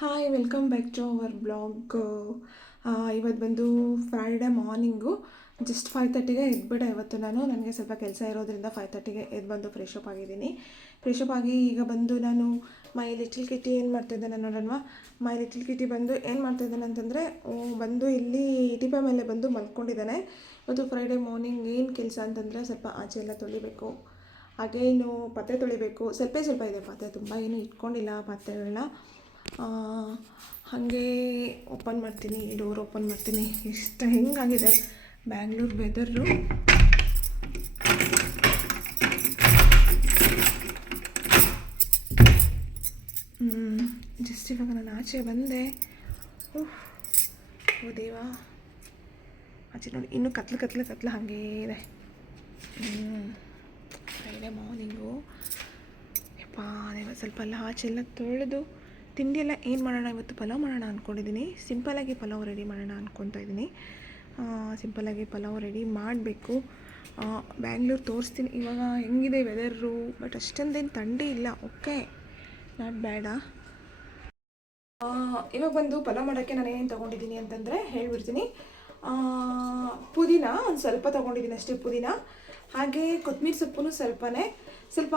Hi welcome back to our blog. ಇವತ್ತು ಬಂದು Friday morning just 5:30ಗೆ ಎದ್ಬಿಟ್ಟೆ. ಇವತ್ತು ನನಗೆ ಸ್ವಲ್ಪ ಕೆಲಸ ಇರೋದ್ರಿಂದ 5:30ಗೆ ಎದ್ದು ಬಂದು ಫ್ರೆಶ್ ಅಪ್ ಆಗಿದ್ದೀನಿ. ಫ್ರೆಶ್ ಅಪ್ ಆಗಿ ಈಗ ಬಂದು ನಾನು ಮೈ ಲಿಟಲ್ ಕಿಟಿ ಏನು ಮಾಡ್ತಾಯಿದ್ದಾನೆ ನೋಡೋಣ. ಮೈ ಲಿಟಲ್ ಕಿಟಿ ಬಂದು ಏನು ಮಾಡ್ತಾಯಿದ್ದಾನೆ ಅಂತಂದರೆ ಬಂದು ಇಲ್ಲಿ ಟಿಪ ಮೇಲೆ ಬಂದು ಮಲ್ಕೊಂಡಿದ್ದಾನೆ. ಇವತ್ತು ಫ್ರೈಡೇ ಮಾರ್ನಿಂಗ್ ಏನು ಕೆಲಸ ಅಂತಂದರೆ ಸ್ವಲ್ಪ ಆಚೆ ಎಲ್ಲ ತೊಳಿಬೇಕು, ಹಾಗೇನು ಪಾತ್ರೆ ತೊಳಿಬೇಕು. ಸ್ವಲ್ಪ ಇದೆ ಪಾತ್ರೆ, ತುಂಬ ಏನು ಇಟ್ಕೊಂಡಿಲ್ಲ ಪಾತ್ರೆಗಳನ್ನ. ಹಾಗೆ ಓಪನ್ ಮಾಡ್ತೀನಿ, ಡೋರ್ ಓಪನ್ ಮಾಡ್ತೀನಿ. ಇಷ್ಟ ಹೆಂಗಾಗಿದೆ ಬ್ಯಾಂಗ್ಳೂರು ವೆದರು. ಜಸ್ಟ್ ಇವಾಗ ನಾನು ಆಚೆ ಬಂದೆ. ಓ ದೇವಾ, ಆಚೆ ನೋಡಿ ಇನ್ನೂ ಕತ್ಲು ಹಾಗೇ ಇದೆ. ಫ್ರೈಡೇ ಮಾರ್ನಿಂಗು ಯಪ್ಪ, ಸ್ವಲ್ಪ ಎಲ್ಲ ಆಚೆ ಎಲ್ಲ ತೊಳೆದು ತಿಂಡಿ ಎಲ್ಲ ಏನು ಮಾಡೋಣ, ಇವತ್ತು ಪಲಾವ್ ಮಾಡೋಣ ಅಂದ್ಕೊಂಡಿದ್ದೀನಿ. ಸಿಂಪಲಾಗಿ ಪಲಾವ್ ರೆಡಿ ಮಾಡೋಣ ಅಂದ್ಕೊತಾ ಇದ್ದೀನಿ. ಸಿಂಪಲಾಗಿ ಪಲಾವ್ ರೆಡಿ ಮಾಡಬೇಕು. ಬ್ಯಾಂಗ್ಳೂರು ತೋರಿಸ್ತೀನಿ ಇವಾಗ ಹೆಂಗಿದೆ ವೆದರು. ಬಟ್ ಅಷ್ಟೊಂದೇನು ಥಂಡಿ ಇಲ್ಲ, ಓಕೆ, ನಾಟ್ ಬ್ಯಾಡ. ಇವಾಗ ಬಂದು ಪಲಾವ್ ಮಾಡೋಕ್ಕೆ ನಾನು ಏನೇನು ತೊಗೊಂಡಿದ್ದೀನಿ ಅಂತಂದರೆ ಹೇಳ್ಬಿಡ್ತೀನಿ. ಪುದೀನ ಒಂದು ಸ್ವಲ್ಪ ತೊಗೊಂಡಿದ್ದೀನಿ ಅಷ್ಟೇ, ಪುದೀನ. ಹಾಗೆ ಕೊತ್ತಂಬರಿ ಸೊಪ್ಪು ಸ್ವಲ್ಪ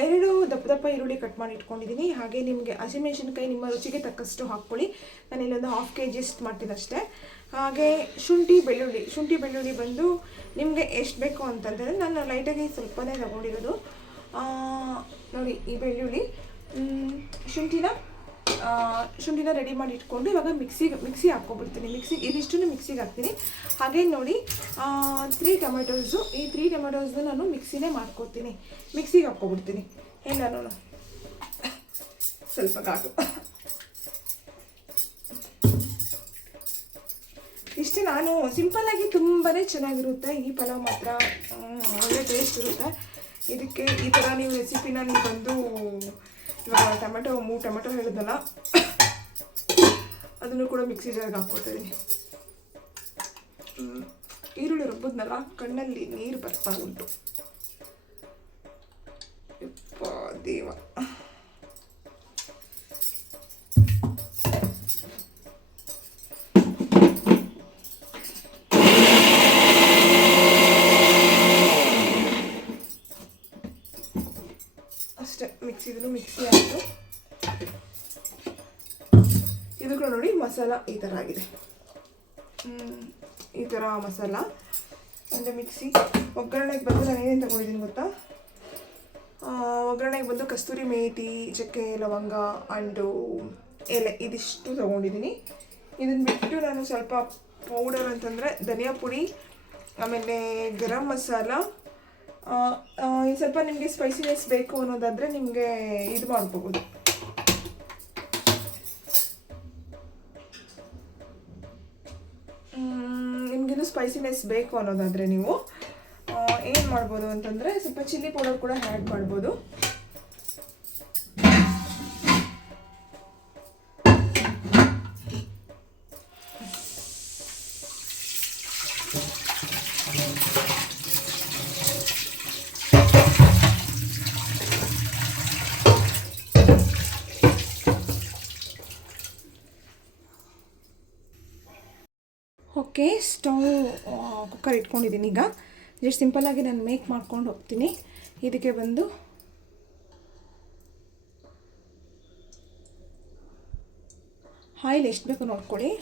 2 ದಪ್ಪ ಈರುಳ್ಳಿ ಕಟ್ ಮಾಡಿ ಇಟ್ಕೊಂಡಿದ್ದೀನಿ. ಹಾಗೆ ನಿಮಗೆ ಹಸಿಮೆಣಸಿನ್ಕಾಯಿ ನಿಮ್ಮ ರುಚಿಗೆ ತಕ್ಕಷ್ಟು ಹಾಕ್ಕೊಳ್ಳಿ. ನಾನು ಇಲ್ಲೊಂದು 1/2 kg ಅಷ್ಟು ಮಾಡ್ತೀನಿ ಅಷ್ಟೇ. ಹಾಗೆ ಶುಂಠಿ ಬೆಳ್ಳುಳ್ಳಿ ಬಂದು ನಿಮಗೆ ಎಷ್ಟು ಬೇಕು ಅಂತಂದರೆ ನಾನು ಲೈಟಾಗಿ ಸ್ವಲ್ಪನೇ ತೊಗೊಂಡಿರೋದು. ನೋಡಿ, ಈ ಬೆಳ್ಳುಳ್ಳಿ ಶುಂಠಿನ ರೆಡಿ ಮಾಡಿ ಇಟ್ಕೊಂಡು ಇವಾಗ ಮಿಕ್ಸಿ ಹಾಕ್ಕೊಬಿಡ್ತೀನಿ. ಇದಿಷ್ಟನ್ನು ಮಿಕ್ಸಿಗೆ ಹಾಕ್ತೀನಿ. ಹಾಗೆ ನೋಡಿ 3 ಟೊಮೆಟೊಸು, ಈ 3 ಟೊಮೆಟೊಸ್ನ ನಾನು ಮಿಕ್ಸಿನೇ ಮಾಡ್ಕೊತೀನಿ, ಮಿಕ್ಸಿಗೆ ಹಾಕ್ಕೊಬಿಡ್ತೀನಿ. ನಾನು ಸ್ವಲ್ಪ ಕಾಟು ಇಷ್ಟೇ. ನಾನು ಸಿಂಪಲ್ಲಾಗಿ ತುಂಬಾ ಚೆನ್ನಾಗಿರುತ್ತೆ ಈ ಪಲಾವ್, ಮಾತ್ರ ಒಳ್ಳೆ ಟೇಸ್ಟ್ ಇರುತ್ತೆ. ಇದಕ್ಕೆ ಈ ಥರ ನೀವು ರೆಸಿಪಿನ ನೀವು ಬಂದು ಇವಾಗ 3 ಟೊಮೆಟೊ ಹೇಳಿದ್ನಲ್ಲ, ಅದನ್ನು ಕೂಡ ಮಿಕ್ಸಿ ಜಾರ್ಗೆ ಹಾಕ್ಕೊಳ್ತಾಯಿದ್ದೀನಿ. ಈರುಳ್ಳಿ ರುಬ್ಬಿದ್ನಲ್ಲ, ಕಣ್ಣಲ್ಲಿ ನೀರು ಬರ್ತಾ ಉಂಟು. ಯಪ್ಪ ದೇವ, ಅಷ್ಟೇ. ಮಿಕ್ಸಿ ಆಯಿತು. ಇದು ಕೂಡ ನೋಡಿ ಮಸಾಲ ಈ ಥರ ಆಗಿದೆ. ಈ ಥರ ಮಸಾಲ ಅಂದರೆ ಮಿಕ್ಸಿ. ಒಗ್ಗರಣೆಗೆ ಬಂದು ನಾನು ಏನೇನು ತೊಗೊಂಡಿದ್ದೀನಿ ಗೊತ್ತಾ? ಒಗ್ಗರಣೆಗೆ ಬಂದು ಕಸ್ತೂರಿ ಮೇಥಿ, ಚಕ್ಕೆ, ಲವಂಗ, ಅಂಡು, ಎಲೆ, ಇದಿಷ್ಟು ತೊಗೊಂಡಿದ್ದೀನಿ. ಇದನ್ನು ಬಿಟ್ಟು ನಾನು ಸ್ವಲ್ಪ ಪೌಡರ್ ಅಂತಂದರೆ ಧನಿಯಾ ಪುಡಿ, ಆಮೇಲೆ ಗರಂ ಮಸಾಲ, ಸ್ವಲ್ಪ ನಿಮಗೆ ಸ್ಪೈಸಿನೆಸ್ ಬೇಕು ಅನ್ನೋದಾದರೆ ನಿಮಗೆ ಇದು ಮಾಡ್ಕೋಬೋದು, ನಿಮಗಿದು ಸ್ಪೈಸಿನೆಸ್ ಬೇಕು ಅನ್ನೋದಾದರೆ ನೀವು ಏನು ಮಾಡ್ಬೋದು ಅಂತಂದರೆ ಸ್ವಲ್ಪ ಚಿಲ್ಲಿ ಪೌಡರ್ ಕೂಡ ಆ್ಯಡ್ ಮಾಡ್ಬೋದು. ಓಕೆ, ಕುಕ್ಕರ್ ಇಟ್ಕೊಂಡಿದ್ದೀನಿ. ಈಗ ಜಸ್ಟ್ ಸಿಂಪಲ್ಲಾಗಿ ನಾನು ಮೇಕ್ ಮಾಡ್ಕೊಂಡು ಹೋಗ್ತೀನಿ. ಇದಕ್ಕೆ ಬಂದು ಆಯಿಲ್ ಎಷ್ಟು ಬೇಕು ನೋಡ್ಕೊಳ್ಳಿ.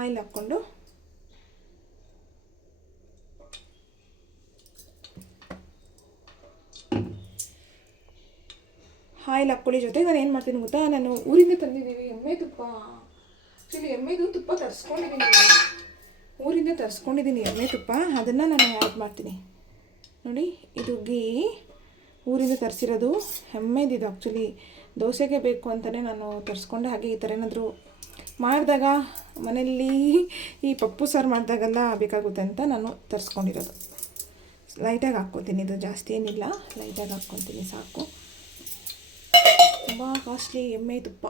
ಆಯಿಲ್ ಹಾಕ್ಕೊಂಡು ಆಯಿಲ್ ಹಾಕ್ಕೊಳ್ಳಿ. ಜೊತೆಗೆ ನಾನು ಏನು ಮಾಡ್ತೀನಿ ಗೊತ್ತಾ, ನಾನು ಊರಿಂದ ತಂದಿದ್ದೀವಿ ಎಮ್ಮೆ ತುಪ್ಪ. ಆ್ಯಕ್ಚುಲಿ ಎಮ್ಮೆದು ತುಪ್ಪ ಊರಿಂದ ತರಿಸ್ಕೊಂಡಿದ್ದೀನಿ ಎಮ್ಮೆ ತುಪ್ಪ. ಅದನ್ನು ನಾನು ಆ್ಯಡ್ ಮಾಡ್ತೀನಿ. ನೋಡಿ, ಇದು ಗೀ ಊರಿಂದ ತರಿಸಿರೋದು, ಎಮ್ಮೆದಿದು. ಆ್ಯಕ್ಚುಲಿ ದೋಸೆಗೆ ಬೇಕು ಅಂತಲೇ ನಾನು ತರಿಸ್ಕೊಂಡೆ. ಹಾಗೆ ಈ ಥರ ಏನಾದರೂ ಮಾಡಿದಾಗ ಮನೆಯಲ್ಲಿ ಈ ಪಪ್ಪು ಸಾರು ಮಾಡಿದಾಗೆಲ್ಲ ಬೇಕಾಗುತ್ತೆ ಅಂತ ನಾನು ತರಿಸ್ಕೊಂಡಿರೋದು. ಲೈಟಾಗಿ ಹಾಕ್ಕೊತೀನಿ, ಇದು ಜಾಸ್ತಿ ಏನಿಲ್ಲ, ಲೈಟಾಗಿ ಹಾಕ್ಕೊತೀನಿ ಸಾಕು. ತುಂಬ ಕಾಸ್ಟ್ಲಿ ಎಮ್ಮೆ ತುಪ್ಪ.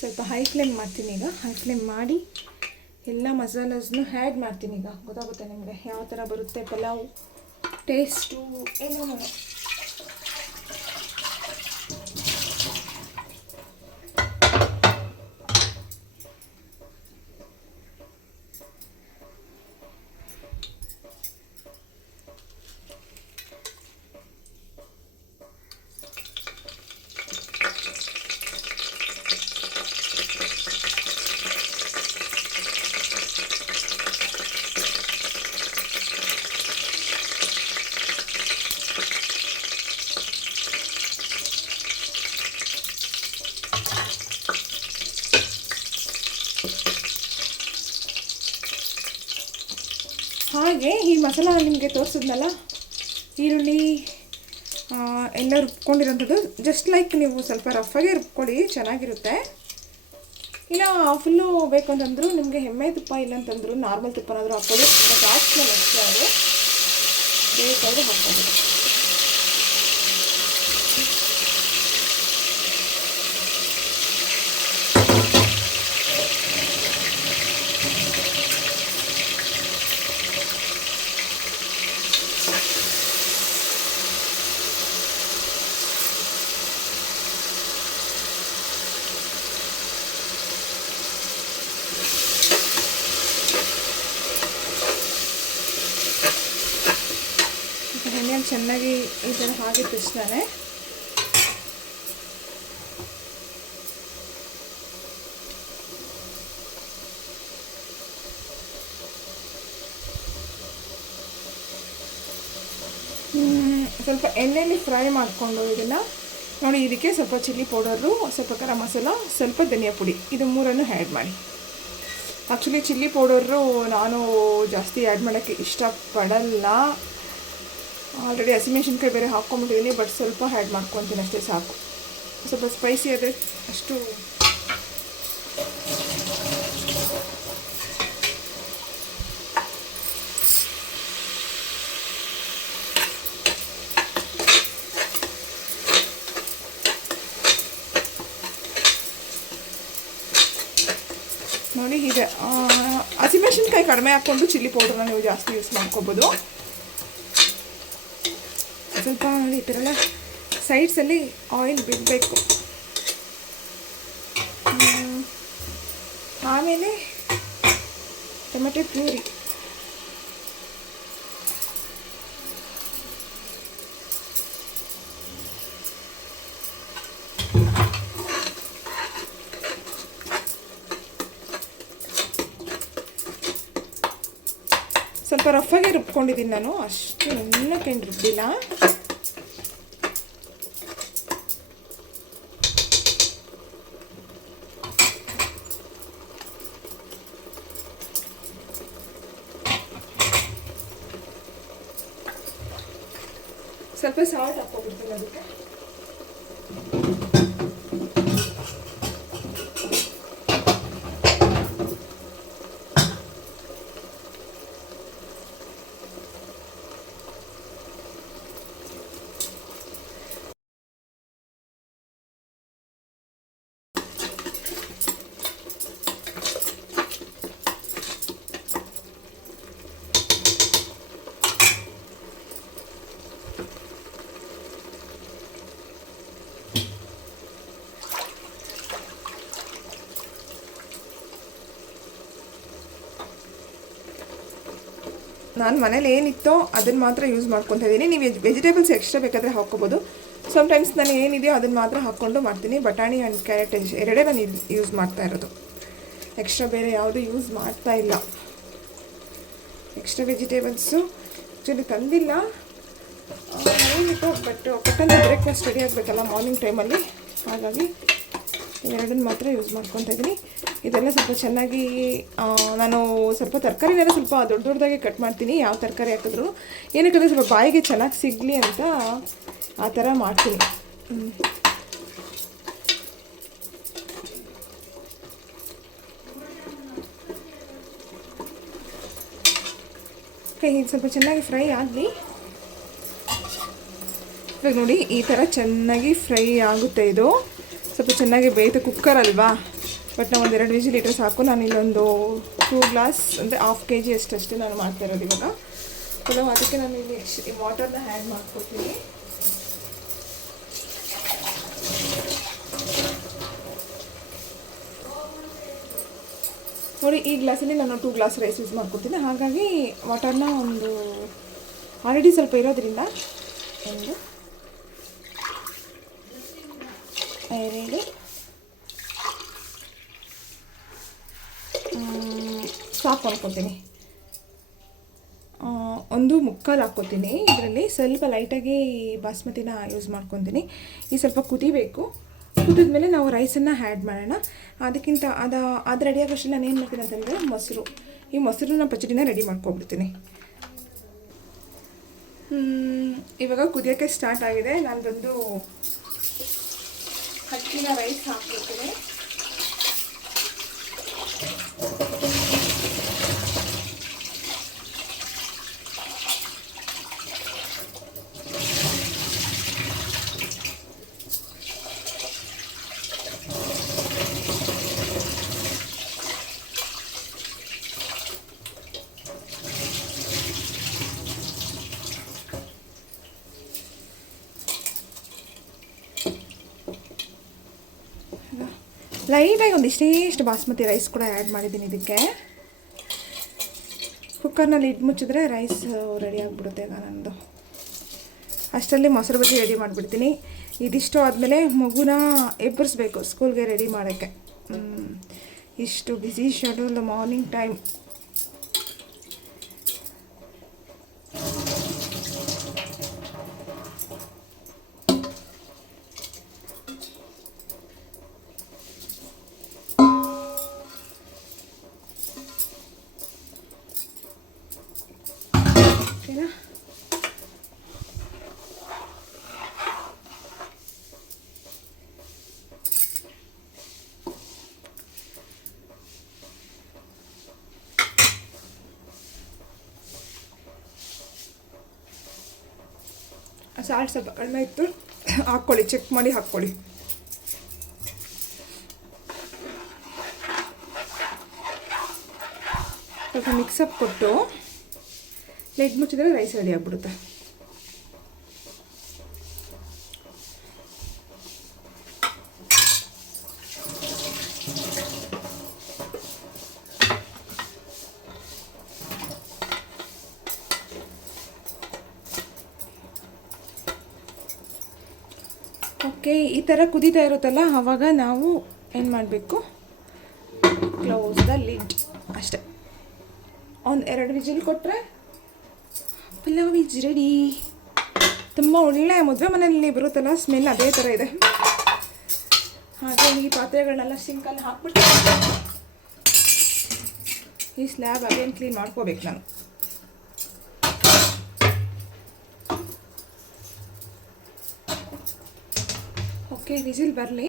ಸ್ವಲ್ಪ ಹೈ ಫ್ಲೇಮ್ ಮಾಡ್ತೀನಿ ಈಗ. ಹೈ ಫ್ಲೇಮ್ ಮಾಡಿ ಎಲ್ಲ ಮಸಾಲಾಸ್ನು ಆ್ಯಡ್ ಮಾಡ್ತೀನಿ. ಈಗ ಗೊತ್ತಾಗುತ್ತೆ ನಿಮಗೆ ಯಾವ ಥರ ಬರುತ್ತೆ ಪಲಾವ್ ಟೇಸ್ಟು ಏನೇನು. ಹಾಗೆ ಈ ಮಸಾಲ ನಿಮಗೆ ತೋರಿಸಿದ್ನಲ್ಲ, ಈರುಳ್ಳಿ ಎಲ್ಲ ರುಬ್ಕೊಂಡಿರೋಂಥದ್ದು. ಜಸ್ಟ್ ಲೈಕ್ ನೀವು ಸ್ವಲ್ಪ ರಫಾಗೆ ರುಬ್ಕೊಳ್ಳಿ, ಚೆನ್ನಾಗಿರುತ್ತೆ. ಇಲ್ಲ ಫುಲ್ಲು ಬೇಕು ಅಂತಂದ್ರು ನಿಮಗೆ ಎಮ್ಮೆ ತುಪ್ಪ ಇಲ್ಲಂತಂದ್ರು ನಾರ್ಮಲ್ ತುಪ್ಪನಾದರೂ ಹಾಕ್ಕೊಳ್ಳಿ. ಬಟ್ ಆಪ್ಷನಲ್ ಅಷ್ಟೇ, ಅದು ಬೇಕಾದರೂ ಹಾಕ್ಬೋದು. ಎಣ್ಣೆಯಲ್ಲಿ ಚೆನ್ನಾಗಿ ಈ ಥರ ಹಾಗೆ ತಕ್ಷಣವೇ ಸ್ವಲ್ಪ ಎಣ್ಣೆಯಲ್ಲಿ ಫ್ರೈ ಮಾಡಿಕೊಂಡು ಇದನ್ನು ನೋಡಿ. ಇದಕ್ಕೆ ಸ್ವಲ್ಪ ಚಿಲ್ಲಿ ಪೌಡರು, ಸ್ವಲ್ಪ ಗರಂ ಮಸಾಲ, ಸ್ವಲ್ಪ ಧನಿಯಾ ಪುಡಿ, ಇದು ಮೂರನ್ನು ಆ್ಯಡ್ ಮಾಡಿ. ಆ್ಯಕ್ಚುಲಿ ಚಿಲ್ಲಿ ಪೌಡರು ನಾನು ಜಾಸ್ತಿ ಆ್ಯಡ್ ಮಾಡೋಕ್ಕೆ ಇಷ್ಟಪಡಲ್ಲ. ಆಲ್ರೆಡಿ ಹಸಿಮೆಣ್ಸಿನ್ಕಾಯಿ ಬೇರೆ ಹಾಕ್ಕೊಂಬಿಟ್ಟಿದ್ದೀನಿ. ಬಟ್ ಸ್ವಲ್ಪ ಆ್ಯಡ್ ಮಾಡ್ಕೊತೀನಿ ಅಷ್ಟೇ, ಸಾಕು. ಸ್ವಲ್ಪ ಸ್ಪೈಸಿ ಆದರೆ ಅಷ್ಟು ನೋಡಿ. ಇದೆ ಹಸಿಮೆಣ್ಸಿನ್ಕಾಯಿ ಕಡಿಮೆ ಹಾಕ್ಕೊಂಡು ಚಿಲ್ಲಿ ಪೌಡರ್ನ ನೀವು ಜಾಸ್ತಿ ಯೂಸ್ ಮಾಡ್ಕೊಬೋದು. ಸ್ವಲ್ಪ ನೋಡಿ ಈ ಥರ ಎಲ್ಲ ಸೈಡ್ಸಲ್ಲಿ ಆಯಿಲ್ ಬಿಡಬೇಕು. ಆಮೇಲೆ ಟೊಮೆಟೊ ಪ್ಯೂರಿ, ಸ್ವಲ್ಪ ರಫಾಗೆ ರುಬ್ಕೊಂಡಿದ್ದೀನಿ ನಾನು, ಅಷ್ಟು ನುಣ್ಣಕ್ಕೇನು ರುಬ್ಬಿಲ್ಲ. ಸ್ವಲ್ಪ ಸಾಲ್ಟ್ ಹಾಕ್ಕೊಬಿಡ್ತೀನಿ ಅದಕ್ಕೆ. ನಾನು ಮನೇಲಿ ಏನಿತ್ತೋ ಅದನ್ನು ಮಾತ್ರ ಯೂಸ್ ಮಾಡ್ಕೊತಾ ಇದ್ದೀನಿ. ನೀವು ವೆಜಿಟೇಬಲ್ಸ್ ಎಕ್ಸ್ಟ್ರಾ ಬೇಕಾದರೆ ಹಾಕ್ಕೋಬೋದು. ಸಮ್ಟೈಮ್ಸ್ ನಾನು ಏನಿದೆಯೋ ಅದನ್ನು ಮಾತ್ರ ಹಾಕ್ಕೊಂಡು ಮಾಡ್ತೀನಿ. ಬಟಾಣಿ ಆ್ಯಂಡ್ ಕ್ಯಾರೆಟ್ ಎರಡೇ ನಾನು ಯೂಸ್ ಮಾಡ್ತಾ ಇರೋದು. ಎಕ್ಸ್ಟ್ರಾ ಬೇರೆ ಯಾವುದೂ ಯೂಸ್ ಮಾಡ್ತಾ ಇಲ್ಲ. ಎಕ್ಸ್ಟ್ರಾ ವೆಜಿಟೇಬಲ್ಸು ಆ್ಯಕ್ಚುಲಿ ತಂದಿಲ್ಲ, ಏನಿತ್ತು. ಬಟ್ ಪಟ್ಟಂತ ಬ್ರೇಕ್ಫಾಸ್ಟ್ ರೆಡಿ ಆಗಬೇಕಲ್ಲ ಮಾರ್ನಿಂಗ್ ಟೈಮಲ್ಲಿ, ಹಾಗಾಗಿ ಎರಡನ್ನು ಮಾತ್ರ ಯೂಸ್ ಮಾಡ್ಕೊತಾ ಇದ್ದೀನಿ. ಇದೆಲ್ಲ ಸ್ವಲ್ಪ ಚೆನ್ನಾಗಿ ನಾನು ಸ್ವಲ್ಪ ತರಕಾರಿನೆಲ್ಲ ಸ್ವಲ್ಪ ದೊಡ್ಡ ದೊಡ್ಡದಾಗಿ ಕಟ್ ಮಾಡ್ತೀನಿ. ಯಾವ ತರಕಾರಿ ಹಾಕಿದ್ರು ಏನಕ್ಕಂದರೆ ಸ್ವಲ್ಪ ಬಾಯಿಗೆ ಚೆನ್ನಾಗಿ ಸಿಗಲಿ ಅಂತ ಆ ಥರ ಮಾಡ್ತೀನಿ. ಇದು ಸ್ವಲ್ಪ ಚೆನ್ನಾಗಿ ಫ್ರೈ ಆಗಲಿ. ಇವಾಗ ನೋಡಿ ಈ ಥರ ಚೆನ್ನಾಗಿ ಫ್ರೈ ಆಗುತ್ತೆ. ಇದು ಸ್ವಲ್ಪ ಚೆನ್ನಾಗಿ ಬೇಯ್ತು, ಕುಕ್ಕರ್ ಅಲ್ವಾ, ಬಟ್ ನಾವು ಒಂದು 2 ವಿಜಿಲ್ ಇಟ್ಟರೆ ಸಾಕು. ನಾನು ಇಲ್ಲೊಂದು 2 ಗ್ಲಾಸ್ ಅಂದರೆ ಹಾಫ್ kg ಅಷ್ಟೇ ನಾನು ಮಾಡ್ತಾ ಇರೋದು ಇವಾಗ ಪಲಾವ್. ಅದಕ್ಕೆ ನಾನು ಇಲ್ಲಿ ವಾಟರ್ನ ಆ್ಯಡ್ ಮಾಡ್ಕೊತೀನಿ. ನೋಡಿ ಈ ಗ್ಲಾಸಲ್ಲಿ ನಾನು 2 ಗ್ಲಾಸ್ ರೈಸ್ ಯೂಸ್ ಮಾಡ್ಕೊತೀನಿ. ಹಾಗಾಗಿ ವಾಟರ್ನ ಒಂದು ಆಲ್ರೆಡಿ ಸ್ವಲ್ಪ ಇರೋದ್ರಿಂದ 1 2 ಸಾಕು ಅನ್ಕೊತೀನಿ. 1.25 ಹಾಕ್ಕೊತೀನಿ. ಇದರಲ್ಲಿ ಸ್ವಲ್ಪ ಲೈಟಾಗಿ ಬಾಸ್ಮತಿನ ಯೂಸ್ ಮಾಡ್ಕೊತೀನಿ. ಈ ಸ್ವಲ್ಪ ಕುದಿಬೇಕು. ಕುದಿದ್ಮೇಲೆ ನಾವು ರೈಸನ್ನು ಆ್ಯಡ್ ಮಾಡೋಣ. ಅದಕ್ಕಿಂತ ಅದು ರೆಡಿ ಆಗೋಷ್ಟು ನಾನು ಏನು ಮಾಡ್ತೀನಿ ಅಂತಂದರೆ ಮೊಸರು, ಈ ಮೊಸರನ್ನ ಪಚಡಿನ ರೆಡಿ ಮಾಡ್ಕೊಬಿಡ್ತೀನಿ. ಇವಾಗ ಕುದಿಯೋಕ್ಕೆ ಸ್ಟಾರ್ಟ್ ಆಗಿದೆ. ನಾನು ಬಂದು ಅಕ್ಕಿನ ರೈಸ್ ಹಾಕ್ಬಿಡ್ತೀನಿ. ಲೈಟಾಗಿ ಒಂದಿಷ್ಟು ಬಾಸ್ಮತಿ ರೈಸ್ ಕೂಡ ಆ್ಯಡ್ ಮಾಡಿದ್ದೀನಿ ಇದಕ್ಕೆ. ಕುಕ್ಕರ್ನಲ್ಲಿ ಇಟ್ಟು ಮುಚ್ಚಿದ್ರೆ ರೈಸ್ ರೆಡಿ ಆಗಿಬಿಡುತ್ತೆ ನನ್ನದು. ಅಷ್ಟರಲ್ಲಿ ಮೊಸರು ಬಜ್ಜಿ ರೆಡಿ ಮಾಡಿಬಿಡ್ತೀನಿ. ಇದಿಷ್ಟು ಆದಮೇಲೆ ಮಗುನ ಎಬ್ಬರಿಸ್ಬೇಕು ಸ್ಕೂಲ್ಗೆ ರೆಡಿ ಮಾಡೋಕ್ಕೆ. ಇಷ್ಟು busy schedule morning time. Salt ಸ್ವಲ್ಪ ಕಡಿಮೆ ಇತ್ತು, ಹಾಕ್ಕೊಳ್ಳಿ, ಚೆಕ್ ಮಾಡಿ ಹಾಕ್ಕೊಳ್ಳಿ. ಸ್ವಲ್ಪ ಮಿಕ್ಸಪ್ ಕೊಟ್ಟು ಲೆಡ್ ಮುಚ್ಚಿದ್ರೆ ರೈಸ್ ರೆಡಿ ಆಗಿಬಿಡುತ್ತೆ. ಓಕೆ, ಈ ಥರ ಕುದೀತಾ ಇರುತ್ತಲ್ಲ, ಆವಾಗ ನಾವು ಏನು ಮಾಡಬೇಕು, ಕ್ಲೋಸ್ ದ ಲಿಡ್ ಅಷ್ಟೇ. 1-2 ವಿಜಿಲ್ ಕೊಟ್ಟರೆ ಪಲಾವ್ ಈಸ್ ರೆಡಿ. ತುಂಬ ಒಳ್ಳೆ ಮದುವೆ ಮನೆಯಲ್ಲಿ ಬರುತ್ತಲ್ಲ ಸ್ಮೆಲ್, ಅದೇ ಥರ ಇದೆ. ಹಾಗೆ ಈ ಪಾತ್ರೆಗಳನ್ನೆಲ್ಲ ಸಿಂಕಲ್ಲಿ ಹಾಕ್ಬಿಟ್ಟು ಈ ಸ್ಲ್ಯಾಬ್ ಅಗೇನ್ ಕ್ಲೀನ್ ಮಾಡ್ಕೋಬೇಕು ನಾನು. ಓಕೆ, ವಿಸಿಲ್ ಬರಲಿ.